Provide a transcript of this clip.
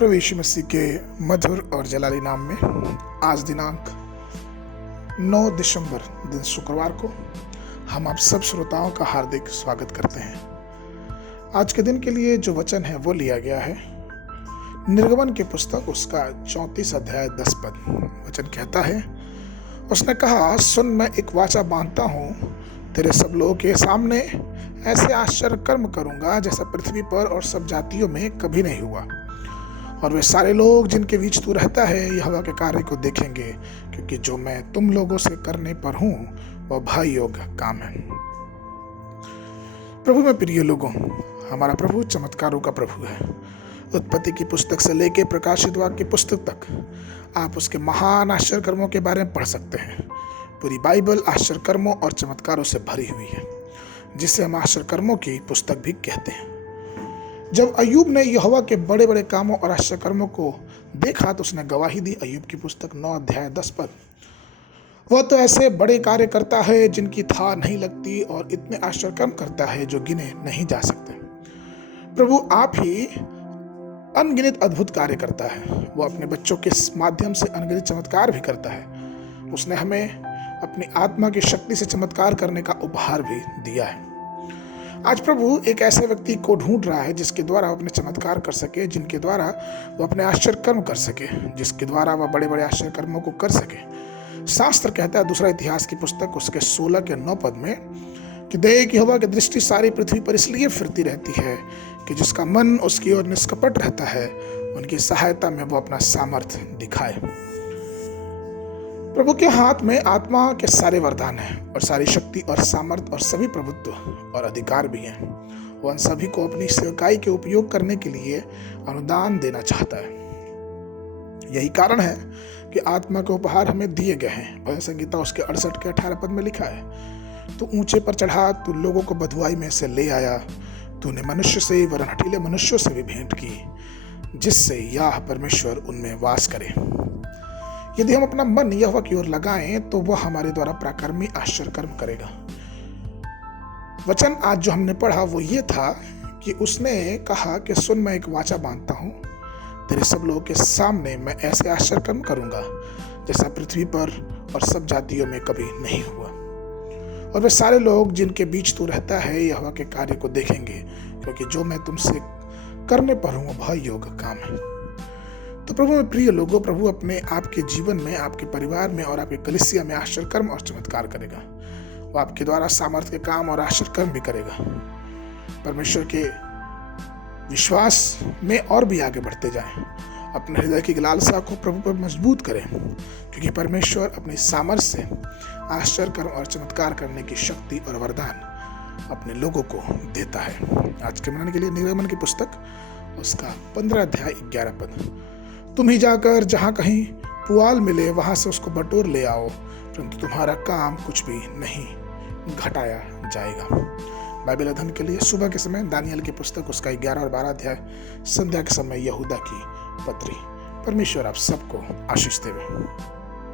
प्रभु यीशु मसीह के मधुर और जलाली नाम में आज दिनांक 9 दिसंबर दिन शुक्रवार को हम आप सब श्रोताओं का हार्दिक स्वागत करते हैं। आज के दिन के लिए जो वचन है वो लिया गया है निर्गमन की पुस्तक उसका 34 अध्याय 10 पद। वचन कहता है, उसने कहा, सुन, मैं एक वाचा बांधता हूँ, तेरे सब लोगों के सामने ऐसे आश्चर्य कर्म करूंगा जैसा पृथ्वी पर और सब जातियों में कभी नहीं हुआ। और वे सारे लोग जिनके बीच तू रहता है यहोवा के कार्य को देखेंगे, क्योंकि जो मैं तुम लोगों से करने पर हूँ वह भय योग्य काम है। प्रभु में प्रिय लोगों, हमारा प्रभु चमत्कारों का प्रभु है। उत्पत्ति की पुस्तक से लेकर प्रकाशित वाक्य की पुस्तक तक आप उसके महान आश्चर्य कर्मों के बारे में पढ़ सकते हैं। पूरी बाइबल आश्चर्य कर्मों और चमत्कारों से भरी हुई है, जिसे हम आश्चर्य कर्मों की पुस्तक भी कहते हैं। जब अय्यूब ने यहोवा के बड़े बड़े कामों और आश्चर्य कर्मों को देखा तो उसने गवाही दी। अय्यूब की पुस्तक 9 अध्याय 10 पद। वह तो ऐसे बड़े कार्य करता है जिनकी था नहीं लगती, और इतने आश्चर्य कर्म करता है जो गिने नहीं जा सकते। प्रभु आप ही अनगिनत अद्भुत कार्य करता है। वो अपने बच्चों के माध्यम से अनगिनत चमत्कार भी करता है। उसने हमें अपनी आत्मा की शक्ति से चमत्कार करने का उपहार भी दिया है। आज प्रभु एक ऐसे व्यक्ति को ढूंढ रहा है जिसके द्वारा वो अपने चमत्कार कर सके, जिनके द्वारा वो अपने आश्चर्य कर्म कर सके, जिसके द्वारा वह बड़े बड़े आश्चर्य कर्मों को कर सके। शास्त्र कहता है दूसरा इतिहास की पुस्तक उसके 16 के 9 पद में कि देख यहोवा की दृष्टि सारी पृथ्वी पर इसलिए फिरती रहती है कि जिसका मन उसकी ओर निष्कपट रहता है, उनकी सहायता में वो अपना सामर्थ्य दिखाए। प्रभु के हाथ में आत्मा के सारे वरदान हैं और सारी शक्ति और सामर्थ और सभी प्रभुत्व और अधिकार भी हैं। वो उन सभी को अपनी सेवकाई के उपयोग करने के लिए अनुदान देना चाहता है। यही कारण है कि आत्मा के उपहार हमें दिए गए हैं। और संगीता उसके 68 के 18 पद में लिखा है, तू ऊंचे पर चढ़ा, तू लोगों को बधुआई में से ले आया, तूने मनुष्य से वरन हठीले मनुष्यों से भी भेंट की, जिससे यह परमेश्वर उनमें वास करे। यदि हम अपना मन यहोवा की ओर लगाएं तो वह हमारे द्वारा पराक्रमी आश्चर्य कर्म करेगा। वचन आज जो हमने पढ़ा वो ये था कि उसने कहा कि सुन, मैं एक वाचा बांधता हूं, तेरे सब लोगों के सामने मैं ऐसे आश्चर्य कर्म करूंगा जैसा पृथ्वी पर और सब जातियों में कभी नहीं हुआ। और वे सारे लोग जिनके बीच तू रहता है यहोवा के कार्य को देखेंगे, क्योंकि जो मैं तुमसे करने पर हूं वह भय योग्य काम है। तो प्रभु में प्रिय लोगों, प्रभु अपने आपके जीवन में, आपके परिवार में और आपके कलीसिया में आश्चर्य कर्म और चमत्कार करेगा। वो आपके द्वारा सामर्थ्य के काम और आश्चर्य कर्म भी करेगा। परमेश्वर के विश्वास में और भी आगे बढ़ते जाएं। अपने हृदय की लालसा को प्रभु पर मजबूत करें, क्योंकि परमेश्वर अपनी सामर्थ्य से आश्चर्य कर्म और चमत्कार करने की शक्ति और वरदान अपने लोगों को देता है। आज के मनन के लिए निर्गमन की पुस्तक उसका 15 अध्याय 11 पद। तुम ही जाकर जहां कहीं पुआल मिले वहां से उसको बटोर ले आओ, परंतु तुम्हारा काम कुछ भी नहीं घटाया जाएगा। बाइबल अध्ययन के लिए सुबह के समय दानियल की पुस्तक उसका 11 और 12 अध्याय, संध्या के समय यहूदा की पत्री। परमेश्वर आप सबको आशीष देवे।